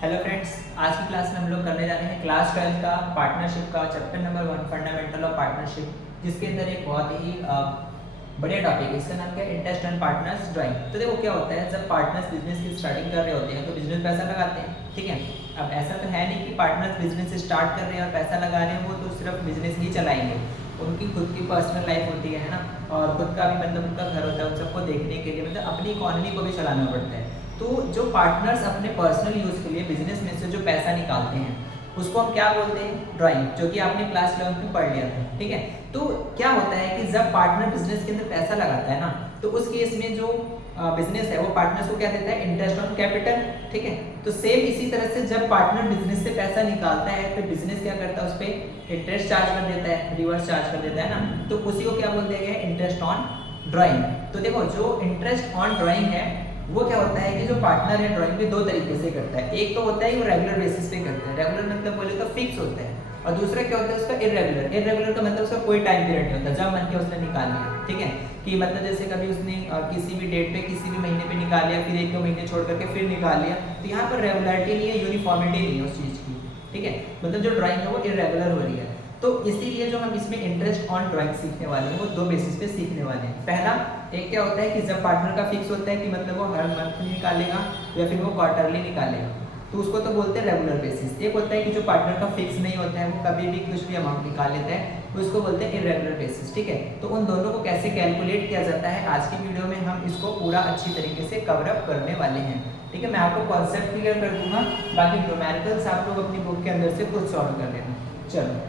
Hello friends, आज की class में हम लोग करने जा रहे हैं क्लास 12 का पार्टनरशिप का chapter number 1 fundamental of partnership, जिसके अंदर एक बहुत ही बढ़िया टॉपिक है। इसका नाम क्या है? Interest and partners drawing. तो देखो क्या होता है, जब पार्टनर्स बिजनेस की स्टार्टिंग कर रहे होते हैं तो बिजनेस पैसा लगाते हैं, ठीक है। अब ऐसा तो है नहीं कि पार्टनर्स बिजनेस स्टार्ट कर रहे हैं और पैसा लगा रहे हैं, वो तो सिर्फ बिजनेस ही चलाएंगे। उनकी खुद की पर्सनल लाइफ होती है ना, और खुद का भी मतलब उनका घर होता है, उन सबको देखने के लिए मतलब अपनी इकोनॉमी को भी चलाना पड़ता है। तो जो पार्टनर्स अपने पर्सनल यूज़ के लिए बिजनेस में से जो पैसा निकालते हैं उसको हम क्या बोलते हैं? ड्राइंग, जो कि आपने क्लास 11 में पढ़ लिया था, ठीक है। तो क्या होता है कि जब पार्टनर बिजनेस के अंदर पैसा लगाता है ना, तो उस केस में जो बिजनेस है वो पार्टनर्स को क्या देता है? इंटरेस्ट ऑन कैपिटल, ठीक है। तो सेम इसी तरह से जब पार्टनर बिजनेस से पैसा निकालता है तो बिजनेस क्या करता है? उस पर इंटरेस्ट चार्ज कर देता है, रिवर्स चार्ज कर देता है ना, तो उसी को क्या बोल दिया गया है? Interest on drawing. तो देखो, जो इंटरेस्ट ऑन ड्राइंग है वो क्या होता है कि जो पार्टनर है ड्राइंग पे दो तरीके से करता है। एक तो होता है वो रेगुलर बेसिस पे करता है, रेगुलर मतलब बोले तो फिक्स होता है, और दूसरा क्या होता है उसका इरेगुलर। इरेगुलर का मतलब उसका कोई टाइम पीरियड नहीं होता, जब मन किया उसने निकाल लिया, ठीक है। कि मतलब जैसे कभी उसने किसी भी डेट पे किसी भी महीने पे निकाल लिया, फिर एक दो महीने छोड़ करके फिर निकाल लिया, तो यहाँ पर रेगुलरिटी नहीं है, यूनिफॉर्मिटी नहीं है उस चीज़ की, ठीक है। मतलब जो ड्राइंग है वो इरेगुलर हो रही है। तो इसीलिए जो हम इसमें इंटरेस्ट ऑन ड्राइंग सीखने वाले हैं वो दो बेसिस पे सीखने वाले हैं। पहला एक क्या होता है कि जब पार्टनर का फिक्स होता है कि मतलब वो हर मंथ निकालेगा या फिर वो क्वार्टरली निकालेगा, तो उसको तो बोलते हैं रेगुलर बेसिस। एक होता है कि जो पार्टनर का फिक्स नहीं होता है, वो कभी भी कुछ भी अमाउंट निकाल लेता है, तो उसको बोलते हैं इरेगुलर बेसिस, ठीक है। तो उन दोनों को कैसे कैलकुलेट किया जाता है, आज की वीडियो में हम इसको पूरा अच्छी तरीके से कवर अप करने वाले हैं, ठीक है। मैं आपको कॉन्सेप्ट क्लियर कर दूंगा, बाकी न्यूमेरिकल्स आप लोग अपनी बुक के अंदर से खुद सॉल्व कर लेना। चलो,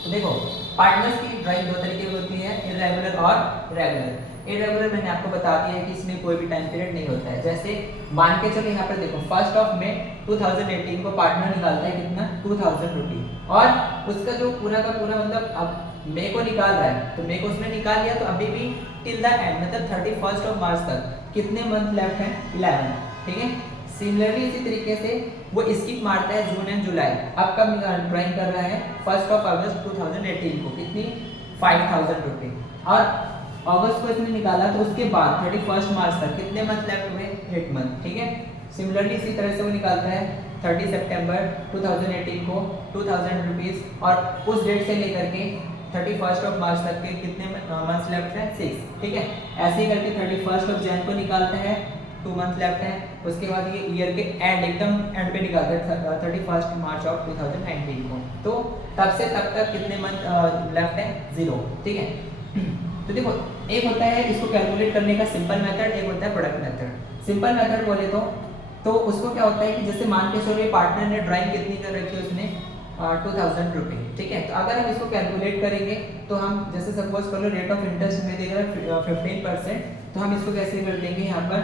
तो देखो, पार्टनर्स की ड्राइंग दो तरीके की होती है, इरेगुलर और रेगुलर। इरेगुलर मैंने आपको बता दिया है कि इसमें कोई भी टाइम पीरियड नहीं होता है। जैसे मान के चलो यहाँ पर देखो, 1 मई 2018 को पार्टनर निकालता है कितना? 2000 रुपये, और उसका जो पूरा का पूरा मतलब अब मई को निकाल रहा है, तो मई को उसने निकाल लिया, तो अभी भी टिल द एंड मतलब 31 मार्च तक कितने मंथ लेफ्ट हैं? 11, ठीक है। सिमिलरली इसी तरीके से वो स्किप मारता है जून एंड जुलाई। अब कब ड्राइंग कर रहा है? 1 अगस्त 2018 को, कितनी? 5000 रुपये, और अगस्त को इसने निकाला, तो उसके बाद 31 मार्च तक कितने मंथ लेफ्ट हुए? 8 मंथ, ठीक है। सिमिलरली इसी तरह से वो निकालता है 30 सितंबर 2018 को 2000 रुपीज़, और उस डेट से लेकर के 31 मार्च तक के कितने मंथ्स लेफ्ट हैं? 6, ठीक है। ऐसे ही करके 31 जैन को निकालता है, 2 मंथ लेफ्ट है। उसके बाद ये ईयर के एंड एकदम एंड पे निकालते हैं 31 मार्च ऑफ 2019 को, तो तब से तब तक कितने मंथ लेफ्ट है? 0, ठीक है। तो देखो, एक होता है इसको कैलकुलेट करने का सिंपल मेथड, एक होता है प्रोडक्ट मेथड। सिंपल मेथड बोले तो उसको क्या होता है कि जैसे मान के चलो पार्टनर ने ड्राइंग कितनी कर रखी है उसने? 2000 रुपये, ठीक है। तो अगर हम इसको कैलकुलेट करेंगे तो हम जैसे सपोज कर लो रेट ऑफ इंटरेस्ट हमें देगा 15%, तो हम इसको कैसे कर देंगे? यहाँ पर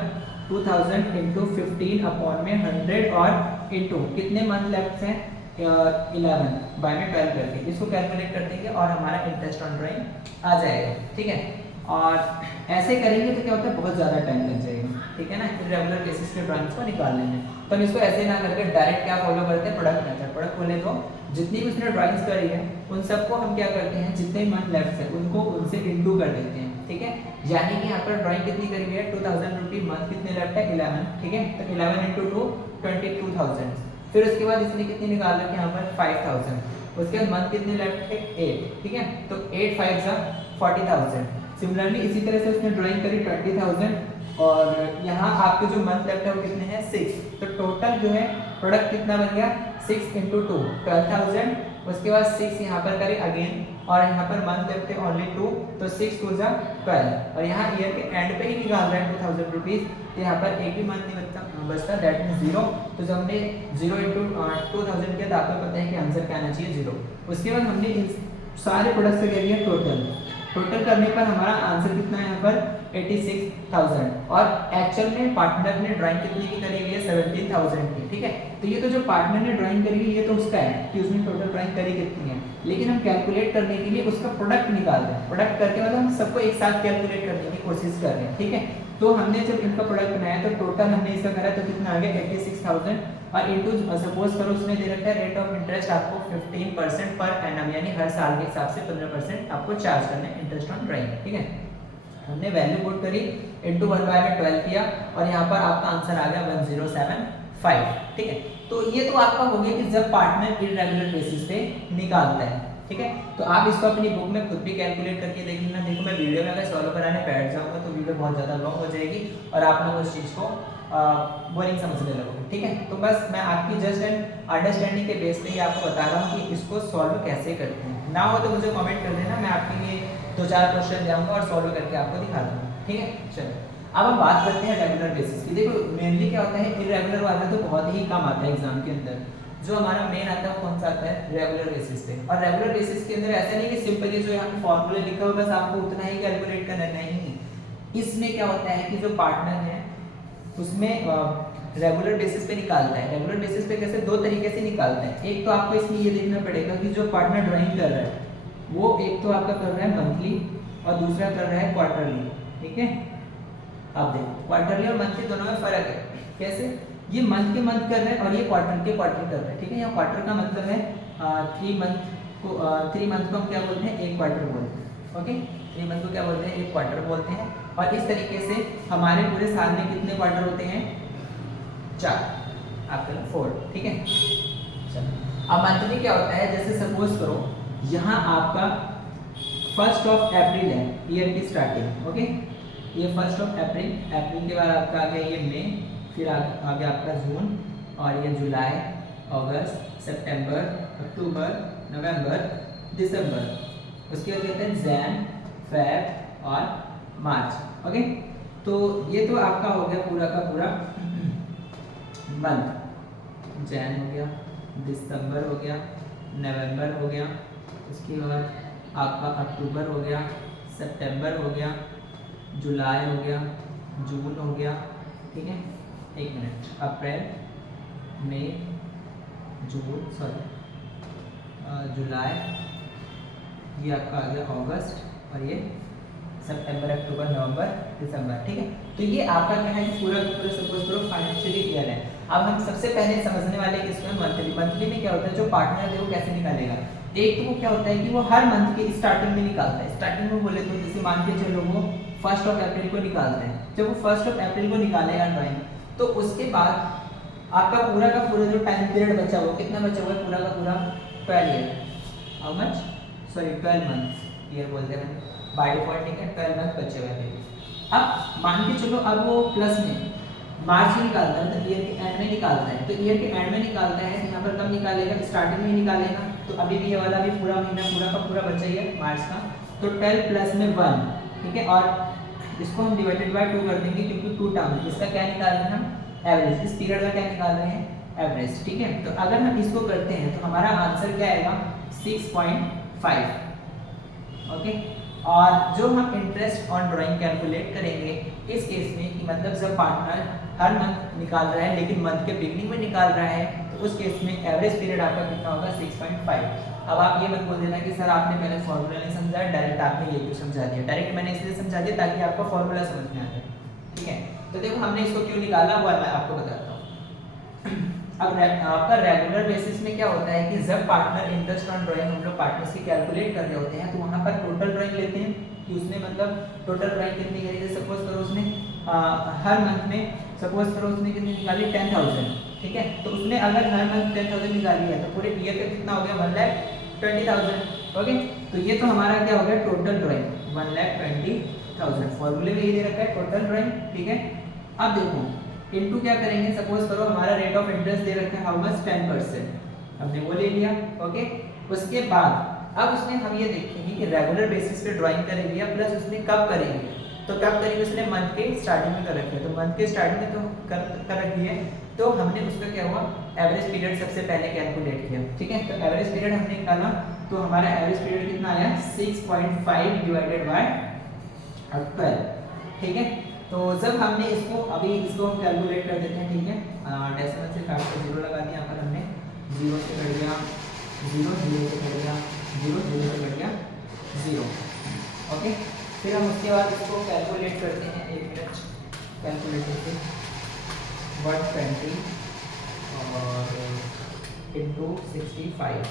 2000 इंटू 15 अपॉन में 100, और इंटू कितने मंथ लेफ्ट हैं? 11 बाय में 12 करके इसको कैलकुलेट कर देंगे और हमारा इंटरेस्ट ऑन ड्राइंग आ जाएगा, ठीक है। और ऐसे करेंगे तो क्या होता है, बहुत ज़्यादा टाइम लग जाएगा, ठीक है ना, रेगुलर बेसिस पे ड्राइंग्स को निकालने में। तो हम इसको ऐसे ना करके डायरेक्ट क्या फॉलो करते हैं? Product method. प्रोडक्ट बोले तो जितनी भी उसने ड्राइंग्स करी है उन सबको हम क्या करते हैं, जितने मंथ लेफ्ट है उनको उनसे इंटू कर देते हैं, ठीक है। यानी कि यहाँ पर ड्राइंग कितनी करी हुई है? 2000 रुपये, मंथ कितने लेफ्ट है? 11, ठीक है। तो 11 इंटू 2 22,000। फिर उसके बाद इसने कितनी निकाल रखी है यहाँ पर? 5000। उसके बाद मंथ कितने लेफ्ट है? 8, ठीक है। तो 8 5 जा 40,000। सिमिलरली इसी तरह से उसने ड्राइंग करी 20,000, और यहाँ आपके जो मंथ लेफ्ट है वो कितने हैं? 6। तो टोटल जो है प्रोडक्ट कितना बन गया? 6 इंटू 2 12,000। उसके बाद 6 यहाँ पर करें अगेन, और यहाँ पर मंथ लेफ्ट है ओनली 2, तो 6 2 जा 12, और यहाँ ईयर के एंड पे ही निकाल रहे हैं 2000 रुपीज़, तो यहाँ पर एक भी मंथ नहीं बचता, दैट मीन 0। तो जब हमने 0 इंटू 2000 किया तो आपको पता है कि आंसर क्या आना चाहिए? 0। उसके बाद हमने इन सारे प्रोडक्ट से कर दिया टोटल करने पर हमारा आंसर कितना है यहाँ पर? 86,000, और एक्चुअल में पार्टनर ने ड्राइंग कितनी की करी हुई है? 17,000 की, ठीक है। तो ये तो जो पार्टनर ने ड्राइंग करी हुई है ये तो उसका है कि उसने टोटल ड्राइंग करी कितनी है, लेकिन हम कैलकुलेट करने के लिए उसका प्रोडक्ट निकाल रहे हैं। प्रोडक्ट करके मतलब हम सबको एक साथ कैलकुलेट करने की कोशिश कर रहे हैं, ठीक है। तो हमने जब इनका प्रोडक्ट बनाया तो टोटल हमने इसका करा तो कितना आ गया? 86,000, और इंटू सपोज करो उसने दे रखा है रेट ऑफ इंटरेस्ट आपको 15% पर एनम, यानी हर साल के हिसाब से 15% आपको चार्ज करना है इंटरेस्ट ऑन ड्राइंग, ठीक है। हमने वैल्यू पुट करी, इंटू 1 बाय में 12 किया, और यहाँ पर आपका आंसर आ गया 1075, ठीक है। तो तो ये तो आपका हो गया कि जब पार्टनर इररेगुलर बेसिस पे निकालता है, ठीक है। तो आप इसको अपनी बुक में खुद भी कैलकुलेट करके देख लेना। देखो मैं वीडियो में अगर सॉल्व कराने बैठ जाऊंगा तो वीडियो बहुत ज़्यादा लॉन्ग हो जाएगी और आप लोग उस चीज़ को बोरिंग समझने लगोगे, ठीक है। तो बस मैं आपकी जस्ट एंड अंडरस्टैंडिंग के बेस पे ही आपको बता रहा हूँ कि इसको सॉल्व कैसे करते हैं। ना हो तो मुझे कमेंट कर देना, मैं आपके लिए 2-4 क्वेश्चन जाऊँगा और सॉल्व करके आपको दिखा दूँगा, ठीक है। चलो अब हम बात करते हैं रेगुलर बेसिस की। देखो मेनली क्या होता है, इररेगुलर वाला तो बहुत ही कम आता है एग्जाम के अंदर। जो हमारा मेन आता है कौन सा आता है, रेगुलर बेसिस पे। और रेगुलर बेसिस के अंदर ऐसा नहीं कि सिंपली जो यहाँ पे फॉर्मूला लिखा हुआ बस आपको उतना ही कैलकुलेट करना, नहीं। इसमें क्या होता है कि जो पार्टनर है उसमें रेगुलर बेसिस पे निकालता है। रेगुलर बेसिस पे कैसे, 2 तरीके से निकालता है। एक तो आपको इसमें ये देखना पड़ेगा कि जो पार्टनर ड्राइंग कर रहा है वो एक तो आपका कर रहा है मंथली और दूसरा कर रहा है क्वार्टरली, ठीक है। अब देखो क्वार्टरली और मंथली दोनों में फर्क है। कैसे, ये मंथ के मंथ कर रहे हैं और ये क्वार्टर के क्वार्टर कर रहे हैं, ठीक है। यहाँ क्वार्टर का मतलब है 3 मंथ को हम क्या बोलते हैं, एक क्वार्टर बोलते हैं, ओके। 3 मंथ को क्या बोलते हैं, एक क्वार्टर बोलते हैं। और इस तरीके से हमारे पूरे साल में कितने क्वार्टर होते हैं, 4, आपका 4, ठीक है। चलो अब मंथली क्या होता है, जैसे सपोज करो यहाँ आपका 1 अप्रैल है, ईयर की स्टार्टिंग, ओके। ये 1 अप्रैल, अप्रैल के बाद आपका आ गया ये मई, फिर आगे आपका जून, और ये जुलाई, अगस्त, सितंबर, अक्टूबर, नवंबर, दिसंबर, उसके बाद कहते हैं जैन, फेब और मार्च, ओके। तो ये तो आपका हो गया पूरा का पूरा मंथ। जैन हो गया, दिसंबर हो गया, नवंबर हो गया, उसके बाद आपका अक्टूबर हो गया, सितंबर हो गया, जुलाई हो गया, जून हो गया, ठीक है। 1 मिनट, अप्रैल, मई, जून, जुलाई, ये आपका आ गया अगस्त, और ये सितंबर, अक्टूबर, नवंबर, दिसंबर, ठीक है। तो ये आपका क्या है कि पूरा सपोज करो फाइनेंशियली ईयर है। अब हम सबसे पहले समझने वाले किसमें, मंथली। मंथली में क्या होता है, जो पार्टनर है वो कैसे निकालेगा। एक तो वो क्या होता है कि वो हर मंथ के स्टार्टिंग में निकालता है। स्टार्टिंग में बोले तो जैसे मान के चलो वो 1 अप्रैल को निकालते हैं। जब वो 1 अप्रैल को निकालेगा ड्राइंग, तो उसके बाद आपका पूरा का पूरा जो टाइम पीरियड बचा हुआ, कितना बचा हुआ है, पूरा का पूरा 12 year, how much, sorry 12 month year बोलते हैं बाय डिफॉल्ट, ठीक है। 12 मंथ बचे हुए हैं। अब मान के चलो अब वो प्लस में मार्च में निकालता है, मतलब ईयर के एंड में निकालता है। तो ईयर के एंड में निकालता है, यहाँ पर कब निकालेगा, स्टार्टिंग में ही निकालेगा। तो अभी भी ये वाला भी पूरा महीना पूरा का पूरा बचा ही है मार्च का, तो 12 प्लस में 1, ठीक है। और इसको हम डिवाइडेड बाय 2 कर देंगे क्योंकि 2 टर्म है। इसका क्या निकाल रहे हैं हम, एवरेज। इस पीरियड का क्या निकाल रहे हैं, एवरेज, ठीक है। तो अगर हम इसको करते हैं तो हमारा आंसर क्या आएगा, 6.5, ओके। और जो हम इंटरेस्ट ऑन ड्राइंग कैलकुलेट करेंगे इस केस में कि मतलब जब पार्टनर हर मंथ निकाल रहा है लेकिन मंथ के बिगनिंग में निकाल रहा है, तो उस केस में एवरेज पीरियड आपका कितना होगा, 6.5। अब आप ये मत बोल देना कि सर आपने पहले फॉर्मूला नहीं समझा, डायरेक्ट आपने ये क्यों समझा दिया। डायरेक्ट मैंने इसलिए समझा दिया ताकि आपको फॉर्मूला समझ में आ जाए, ठीक है। तो देखो हमने इसको क्यों निकाला वो मैं आपको बताता हूँ। अब आपका रेगुलर बेसिस में क्या होता है कि जब पार्टनर इंटरेस्ट ऑन ड्राइंग हम लोग पार्टनर्स की कैलकुलेट कर रहे होते हैं, तो वहाँ पर टोटल ड्राइंग लेते हैं कि उसने मतलब टोटल ड्राइंग कितनी करी है। सपोज करो उसने हर मंथ में सपोज करो उसने कितनी निकाली, 10,000, ठीक है। तो उसने अगर हर मंथ 10,000 निकाली है तो पूरे ईयर का कितना हो गया, 1,20,000, ओके। तो ये तो हमारा क्या हो गया, टोटल ड्राइंग 1,20,000। फॉर्मूले में ये दे रखा है टोटल ड्राइंग, ठीक है। अब देखो इनटू क्या करेंगे, सपोज करो हमारा रेट ऑफ इंटरेस्ट दे रखा है हाउ मच, 10%, हमने वो ले लिया, ओके। उसके बाद अब उसने हम ये देखेंगे कि रेगुलर बेसिस पे ड्राइंग करेंगे या प्लस उसने कब करेंगे। तो कब करेंगे, उसने मंथ के स्टार्टिंग में कर रखी है, तो मंथ के स्टार्टिंग में तो कर रखी है, तो हमने उसका क्या हुआ, एवरेज पीरियड सबसे पहले कैलकुलेट किया, ठीक है। तो एवरेज पीरियड हमने निकाला, तो हमारा एवरेज पीरियड कितना आया, 6.5 डिवाइडेड बाय 12, ठीक है। तो जब हमने इसको अभी इसको हम कैलकुलेट कर देते हैं, ठीक है। डेसिमल से काट कर 0 लगा दिया, यहाँ पर हमने 0 से कट गया 0, 0 से कट गया 0, 0 से कट गया 0, ओके। फिर हम उसके बाद इसको कैलकुलेट करते हैं, 1 मिनट कैलकुलेट करते हैं, 120 और इंटू 65।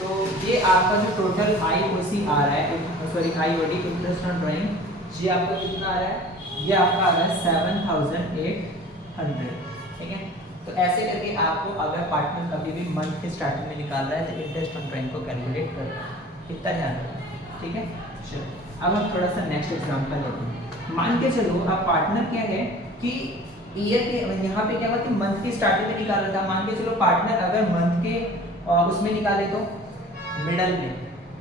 तो ये आपका जो टोटल IOC आ रहा है, sorry IOD interest on drawing, ये आपका कितना आ रहा है, ये आपका आ रहा है 7,800, ठीक है। तो ऐसे करके आपको अगर पार्टनर कभी भी मंथ के स्टार्टिंग में निकाल रहा है तो इंटरेस्ट ऑन ड्राइंग को कैलकुलेट करना है, इतना ध्यान रखना, ठीक है। चलो अब हम थोड़ा सा नेक्स्ट एग्जांपल लेते हैं। मान के चलो अब पार्टनर क्या है कि ईयर के यहाँ पे क्या हुआ कि मंथ की स्टार्टिंग में निकाल रहा था। मान के चलो पार्टनर अगर मंथ के उसमें निकाले तो मिडल में,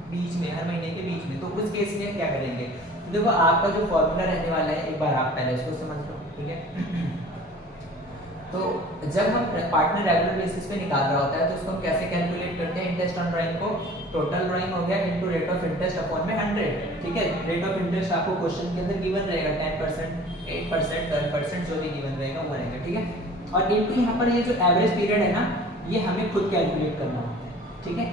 बीच में, हर महीने के बीच में, तो उस केस में क्या करेंगे। तो देखो आपका जो फॉर्मूला रहने वाला है एक बार आप पहले इसको समझ लो, ठीक है। तो जब हम पार्टनर रेगुलर बेसिस पे निकाल रहा होता है तो उसको हम कैसे कैलकुलेट करते हैं, इंटरेस्ट ऑन ड्राइंग को टोटल ड्राइंग हो गया into rate of interest upon में 100, ठीक है। रेट ऑफ इंटरेस्ट आपको क्वेश्चन के अंदर गिवन रहेगा 10%, 8%, 12% जो भी गिवन रहेगा वो रहेगा, ठीक है। और इनटू यहाँ पर ये जो एवरेज पीरियड है ना ये हमें खुद कैलकुलेट करना होता है, ठीक है।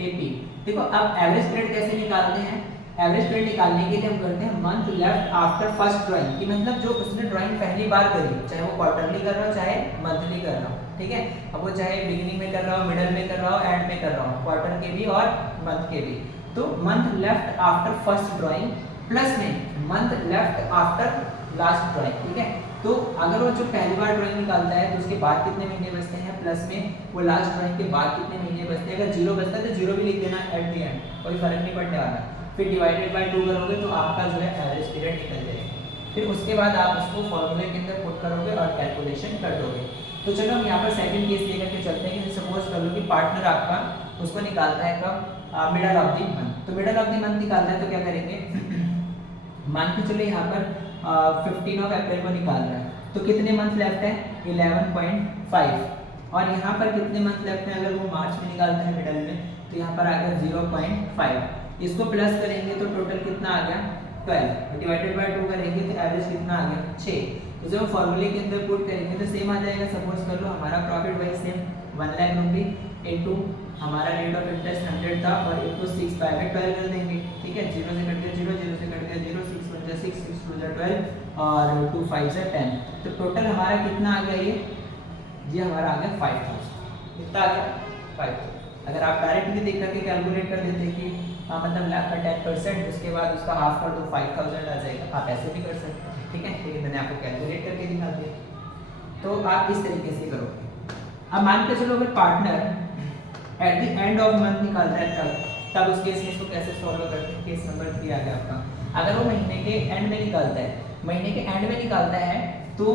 एपी देखो अब एवरेज पीरियड कैसे निकालते हैं। एवरेज पीरियड निकालने के लिए हम करते हैं month left after first drawing, कि मतलब जो उसने ड्राइंग पहली बार करी, चाहे वो क्वार्टरली कर रहा हो चाहे मंथली कर रहा हो, ठीक है। अब वो चाहे बिगिनिंग में कर रहा हो, मिडल में कर रहा हो, एंड में कर रहा हो, क्वार्टर के भी और मंथ के भी। तो month left after first drawing plus में month left after last drawing, ठीक है। तो अगर वो जो पहली बार ड्राइंग निकालता है तो उसके बाद कितने महीने बचते हैं, प्लस में वो लास्ट ड्राइंग के बाद कितने महीने बचते हैं। अगर जीरो बचता है तो जीरो भी लिख देना एट द एंड, कोई फर्क नहीं पड़ने वाला। फिर डिवाइडेड बाय 2 करोगे तो आपका जो है एवरेज पीरियड निकल जाएगा। फिर उसके बाद आप उसको फॉर्मूले के अंदर पुट करोगे और कैलकुलेशन कर दोगे। तो चलो हम यहाँ पर सेकंड केस लेकर के चलते हैं कि सपोज कर लो कि पार्टनर आपका उसको निकालता है कब, मिडल ऑफ द मंथ। तो मिडल ऑफ द मंथ निकालना है तो क्या करेंगे मान के चलो यहाँ पर 15 अप्रैल को निकाल रहा है तो कितने मंथ लेफ्ट है 11.5, और यहाँ पर कितने मंथ लेफ्ट है अगर वो मार्च में निकालता है मिडल में तो यहाँ पर आ गया 0.5। इसको प्लस करेंगे तो टोटल कितना आ गया 12, डिवाइडेड बाय 2 करेंगे तो एवरेज कितना आ गया 6। तो जब फॉर्मूले के अंदर पुट करेंगे तो सेम आ जाएगा। सपोज कर लो हमारा प्रॉफिट वाइज सेम 1 लाख रुपये इनटू हमारा रेट ऑफ इंटरेस्ट 100 था और इनटू 6 बाय 12 कर देंगे, ठीक है। 0 से कट गया 0, 0 से कट गया 0, 6 1 जा 6, 6 2 जा 12 और 2 5 जा 10। तो टोटल हमारा कितना आ गया ये हमारा आ गया 5000। कितना आ गया 5000। अगर आप डायरेक्टली देख करके कैलकुलेट कर देते कि मतलब लाख का 10% उसके बाद उसका हाफ कर दो 5000 आ जाएगा, आप ऐसे भी कर सकते हैं, ठीक है। लेकिन मैंने आपको कैलकुलेट करके दिखा दिया, तो आप इस तरीके से करोगे। अब मान के चलो अगर partner at the end of month निकालता है तब उस केस में इसको कैसे सॉल्व करते हैं। केस नंबर 3 आ गया आपका। अगर वो महीने के एंड में निकालता है, महीने के एंड में निकालता है तो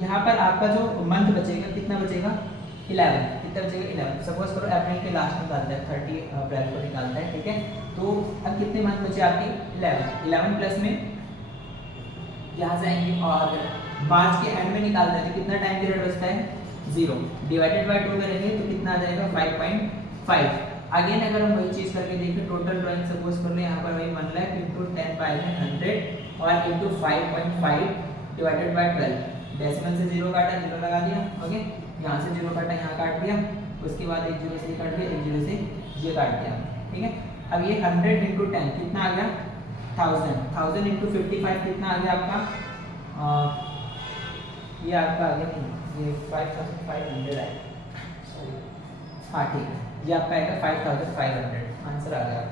यहाँ पर आपका जो मंथ बचेगा कितना बचेगा 11, कितना बचेगा 11। सपोज करो अप्रैल के लास्ट में निकालता है 30 अप्रैल को निकालता है, ठीक है। तो अब कितने मंथ बचे आपके 11 प्लस में यहाँ से आएंगे और मार्च के एंड में निकालना है तो कितना टाइम पीरियड बचता है 0, डिवाइडेड बाय 2 करेंगे तो कितना आ जाएगा 5.5। अगेन अगर हम वही चीज़ करके देखें टोटल ड्राइंग सपोज कर ले यहाँ पर वही 1 लाख इंटू 10 बाय 100 और इंटू 5.5 डिवाइडेड बाय 12। डेसिमल से 0 काटा 0 लगा दिया, ओके। यहाँ से 0 काटा यहाँ काट दिया, उसके बाद एक 0 से काट दिया, एक 0 से ये काट दिया, ठीक है। अब ये 100 इंटू 10 कितना आ गया 1000 इंटू 55 कितना आ गया आपका ये आपका आ गया ये 5500 आएगा, सॉरी हाँ ठीक है, ये आपका आएगा 5500 आंसर आ गया,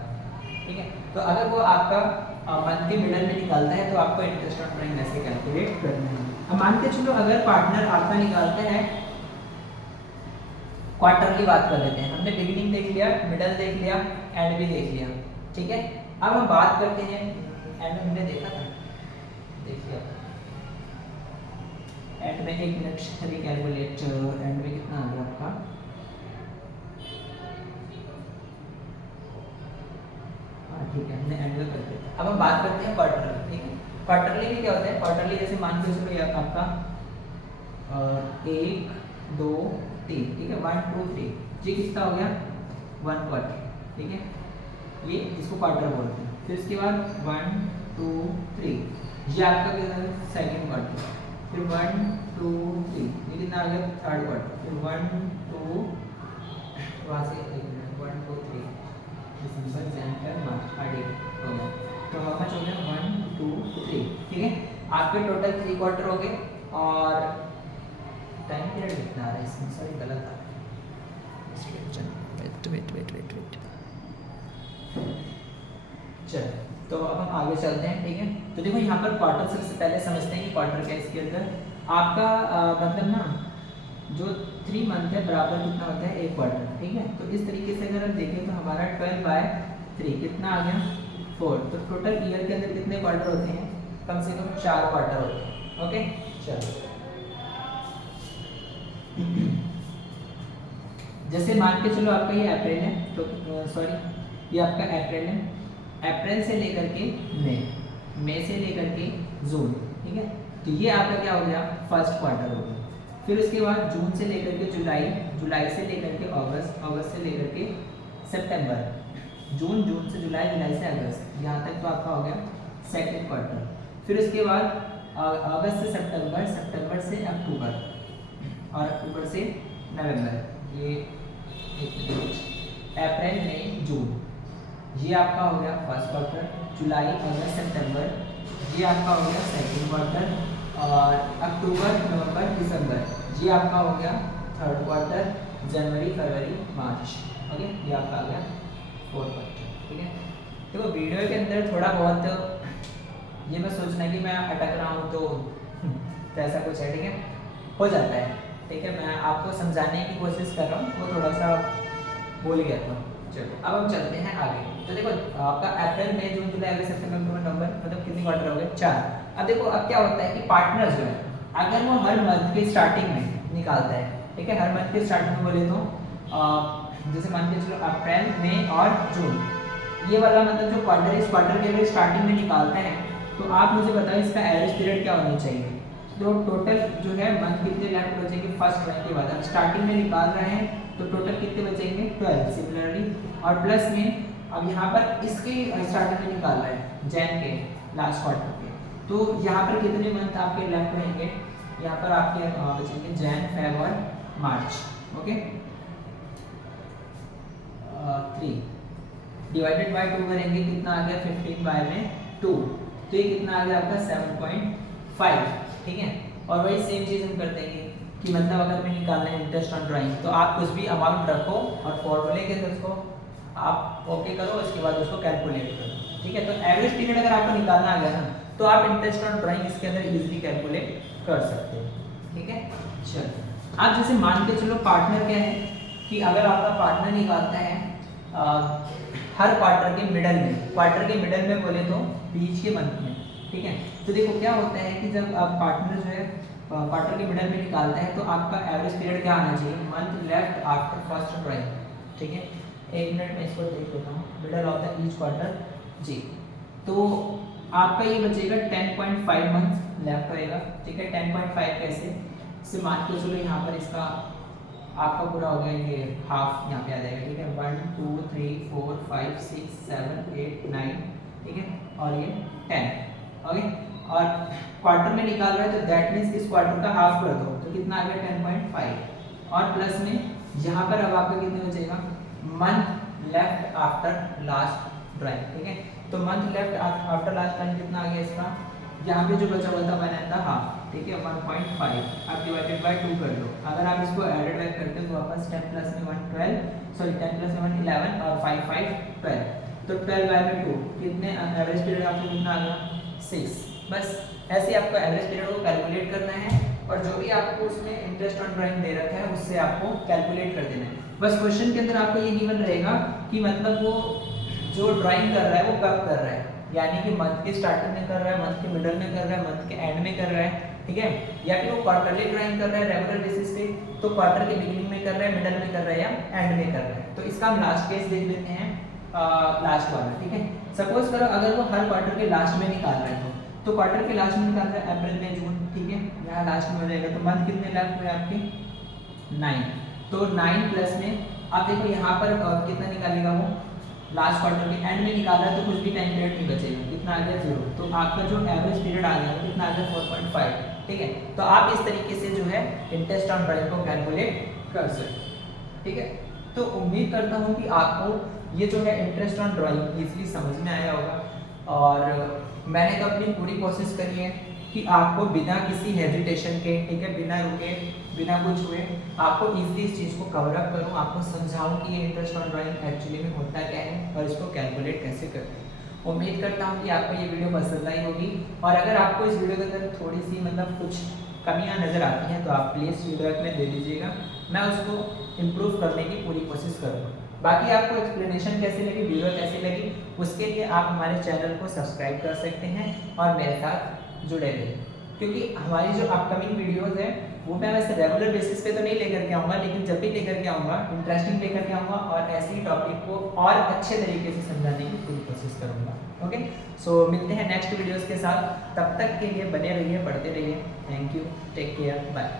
ठीक है। तो अगर वो आपका मंथ के मिडल में निकालता है तो आपको इंटरेस्ट ऑन ड्राइंग ऐसे कैलकुलेट करना है। अब मान के चलो अगर पार्टनर आपका निकालता है क्वार्टरली, बात कर लेते हैं। हमने बिगिनिंग देख लिया, मिडल देख लिया, एंड भी देख लिया, ठीक है। अब हम बात करते हैं एंड में हमने देखा था, देखिए एंड में एक मिनट रिकैलकुलेट, एंड में कितना आ गया आपका ठीक है, हमने एंड में कर दिया। अब हम बात करते हैं क्वार्टरली, ठीक है। क्वार्टरली में क्या होता है, क्वार्टरली जैसे मान के चलो ये आपका 1 2 3, ठीक है 1 2 3, ये किसका हो गया 1 क्वार्टर, ठीक है। ये इसको क्वार्टर बोलते हैं। फिर इसके बाद 1 2 3 ये आपका क्या है सेकंड क्वार्टर, फिर 1 2 3 ये कितना आ गया थर्ड क्वार्टर, फिर 1 2 वहाँ से 1 2 3 दिसंबर जनवरी मार्च आगे हो गया, तो हमारा हो गया 1 2 3, ठीक है। आपके टोटल 3 क्वार्टर हो गए और टाइम पीरियड कितना आ रहा है इसमें, सॉरी गलत आ रहा है, वेट चल। तो अब हम आगे चलते हैं, ठीक है। तो देखो यहाँ पर क्वार्टर सबसे पहले समझते हैं कि क्वार्टर क्या है। इसके अंदर आपका मतलब ना जो 3 मंथ है बराबर कितना होता है 1 क्वार्टर, ठीक है। तो इस तरीके से अगर हम देखें तो हमारा 12/3 कितना आ गया 4। तो टोटल ईयर के अंदर कितने क्वार्टर होते हैं, कम से कम 4 क्वार्टर होते हैं। ओके चलो जैसे मान के चलो आपका ये अप्रैल है, तो सॉरी ये आपका अप्रैल है, अप्रैल से लेकर के मई से लेकर के जून, ठीक है। तो ये आपका क्या हो गया फर्स्ट क्वार्टर हो गया। फिर उसके बाद जून से लेकर के जुलाई, जुलाई से लेकर के अगस्त, अगस्त से लेकर के सितंबर, जून से जुलाई, जुलाई से अगस्त, यहाँ तक तो आपका हो गया सेकेंड क्वार्टर। फिर उसके बाद अगस्त से सितंबर, सितंबर से अक्टूबर और अक्टूबर से नवंबर, ये अप्रैल मई जून, ये आपका हो गया फर्स्ट क्वार्टर। जुलाई अगस्त सितंबर, ये आपका हो गया सेकेंड क्वार्टर। और अक्टूबर नवंबर दिसंबर, ये आपका हो गया थर्ड क्वार्टर। जनवरी फरवरी मार्च, ओके ये आपका आ गया फोर्थ क्वार्टर, ठीक है। देखो वीडियो के अंदर थोड़ा बहुत ये मैं सोचना कि मैं अटक रहा हूँ तो ऐसा कुछ है, ठीक है, हो जाता है, ठीक है। मैं आपको समझाने की कोशिश कर रहा हूँ, वो थोड़ा सा भूल गया था। चलो अब हम चलते हैं आगे। तो देखो आपका अप्रैल मई जून जुलाई अगस्त सितंबर अक्टूबर नवंबर, मतलब कितने क्वार्टर हो गए 4। अब देखो अब क्या होता है कि पार्टनर जो है अगर वो हर मंथ के स्टार्टिंग में निकालता है, ठीक है, हर मंथ के स्टार्टिंग में बोले तो जैसे मान के चलो अप्रैल मई और जून, ये वाला मतलब जो क्वार्टर इस क्वार्टर के अगर स्टार्टिंग में निकालते हैं तो आप मुझे बताओ इसका एवरेज पीरियड क्या होनी चाहिए। तो टोटल जो है मंथ कितने लेफ्ट बचेंगे फर्स्ट मंथ के बाद, अब स्टार्टिंग में निकाल रहे हैं तो टोटल कितने बचेंगे 12 सिमिलरली। और प्लस में अब यहाँ पर इसके स्टार्टिंग में निकाल रहे हैं जैन के लास्ट क्वार्टर के, तो यहाँ पर कितने मंथ आपके लेफ्ट रहेंगे, यहाँ पर आपके बचेंगे जैन फेब और मार्च, ओके। 3 डिवाइडेड बाय 2 करेंगे कितना आ गया 15 बाय में 2, तो ये कितना आ गया आपका 7.5, ठीक है। और वही सेम चीज़ हम कर देंगे कि मतलब अगर मैं निकालना है इंटरेस्ट ऑन ड्राइंग तो आप कुछ भी अमाउंट रखो और फॉर्मूले के अंदर उसको आप ओके करो, उसके बाद उसको कैलकुलेट करो, ठीक है। तो एवरेज पीरियड अगर आपको निकालना आ गया ना तो आप इंटरेस्ट ऑन ड्राइंग इसके अंदर इजीली कैलकुलेट कर सकते हो, ठीक है। चलो आप जैसे मान के चलो पार्टनर क्या है कि अगर आपका पार्टनर निकालता है हर क्वार्टर के मिडल में, क्वार्टर के मिडल में बोले तो बीच के मंथ में, ठीक है। तो देखो क्या होता है कि जब आप पार्टनर जो है क्वार्टर के मिडल में निकालते हैं तो आपका एवरेज पीरियड क्या आना चाहिए, month left after first drawing, ठीक है। एक मिनट में इसको देख लेता हूँ, middle of the each quarter जी। तो आपका ये बचेगा 10.5 मंथ लेफ्ट होएगा, ठीक है। 10.5 कैसे, इससे मान के चलो यहाँ पर इसका आपका पूरा हो गया ये हाफ यहाँ पे आ जाएगा, ठीक है। 1 2 3 4 5 6 7 8 9, ठीक है, और ये 10, ओके। और क्वार्टर में निकाल रहा है तो दैट मीन्स इस क्वार्टर का हाफ कर दो तो कितना आ गया 10.5, और प्लस में यहाँ पर अब आपका कितना बचेगा month left after last drawing, ठीक है। तो month left after last drawing कितना आ गया इसका, यहाँ पे जो बचा हुआ था 1.5 हाफ, ठीक है, 1.5 आप डिवाइडेड बाय 2 कर लो। अगर आप इसको एडेड बैक करते हो तो वापस 10 प्लस में 1 12, सॉरी 10 प्लस में 1 11 और 5 5 12, तो 12 बाय में 2 कितने एवरेज पीरियड आपको कितना आ गया 6। बस ऐसे आपको एवरेज पीरियड को कैलकुलेट करना है और जो भी आपको उसमें इंटरेस्ट ऑन ड्राइंग दे रखा है उससे आपको कैलकुलेट कर देना है। बस क्वेश्चन के अंदर आपको ये गिवन रहेगा कि मतलब वो जो ड्राइंग कर रहा है वो कब कर रहा है, यानी कि मंथ के स्टार्टिंग में कर रहा है, मंथ के मिडल में कर रहा है, मंथ के एंड में कर रहा है, ठीक है, या फिर वो क्वार्टरली ड्राइंग कर रहा है रेगुलर बेसिस पे तो क्वार्टर के बिगिनिंग में कर रहा है, मिडल में कर रहा है या एंड में कर रहा है। तो इसका हम लास्ट केस देख लेते हैं, लास्ट वाला, ठीक है। सपोज करो अगर वो हर क्वार्टर के लास्ट में निकाल रहा है तो क्वार्टर के लास्ट में निकाल रहा है अप्रैल मई जून, ठीक है, यहाँ लास्ट में हो जाएगा। तो मंथ कितने लेफ्ट हुए आपके 9, तो 9 प्लस में आप देखो यहाँ पर कितना निकालेगा वो लास्ट क्वार्टर के एंड में निकाला है तो कुछ भी टाइम पीरियड नहीं बचेगा, कितना आ गया 0। तो आपका जो एवरेज पीरियड आ गया वो कितना आ गया 4.5, ठीक है। तो आप इस तरीके से जो है इंटरेस्ट ऑन ड्राइंग को कैलकुलेट कर सकते, ठीक है। तो उम्मीद करता हूँ कि आपको ये जो है इंटरेस्ट ऑन ड्राइंग इजीली समझ में आया होगा, और मैंने तो अपनी पूरी कोशिश करी है कि आपको बिना किसी हेजिटेशन के, ठीक है, बिना रुके बिना कुछ हुए आपको इजीली इस चीज़ को कवर अप करूँ, आपको समझाऊँ कि ये इंटरेस्ट ऑन ड्राइंग एक्चुअली में होता क्या है और इसको कैलकुलेट कैसे करते हैं। उम्मीद करता हूँ कि आपको ये वीडियो पसंद आई होगी, और अगर आपको इस वीडियो के अंदर थोड़ी सी मतलब कुछ कमियां नज़र आती हैं तो आप प्लीज़ फीडबैक में दे दीजिएगा, मैं उसको इम्प्रूव करने की पूरी कोशिश करूँगा। बाकी आपको एक्सप्लेनेशन कैसी लगी, वीडियो कैसी लगी, उसके लिए आप हमारे चैनल को सब्सक्राइब कर सकते हैं और मेरे साथ जुड़े रहिए, क्योंकि हमारी जो अपकमिंग वीडियोज़ हैं वो मैं वैसे रेगुलर बेसिस पे तो नहीं लेकर के आऊँगा, लेकिन जब भी लेकर के आऊँगा इंटरेस्टिंग लेकर के आऊँगा और ऐसे ही टॉपिक को और अच्छे तरीके से समझाने की पूरी कोशिश करूँगा। ओके, सो मिलते हैं नेक्स्ट वीडियोज़ के साथ, तब तक के लिए बने रहिए, पढ़ते रहिए। Thank you, take care, bye.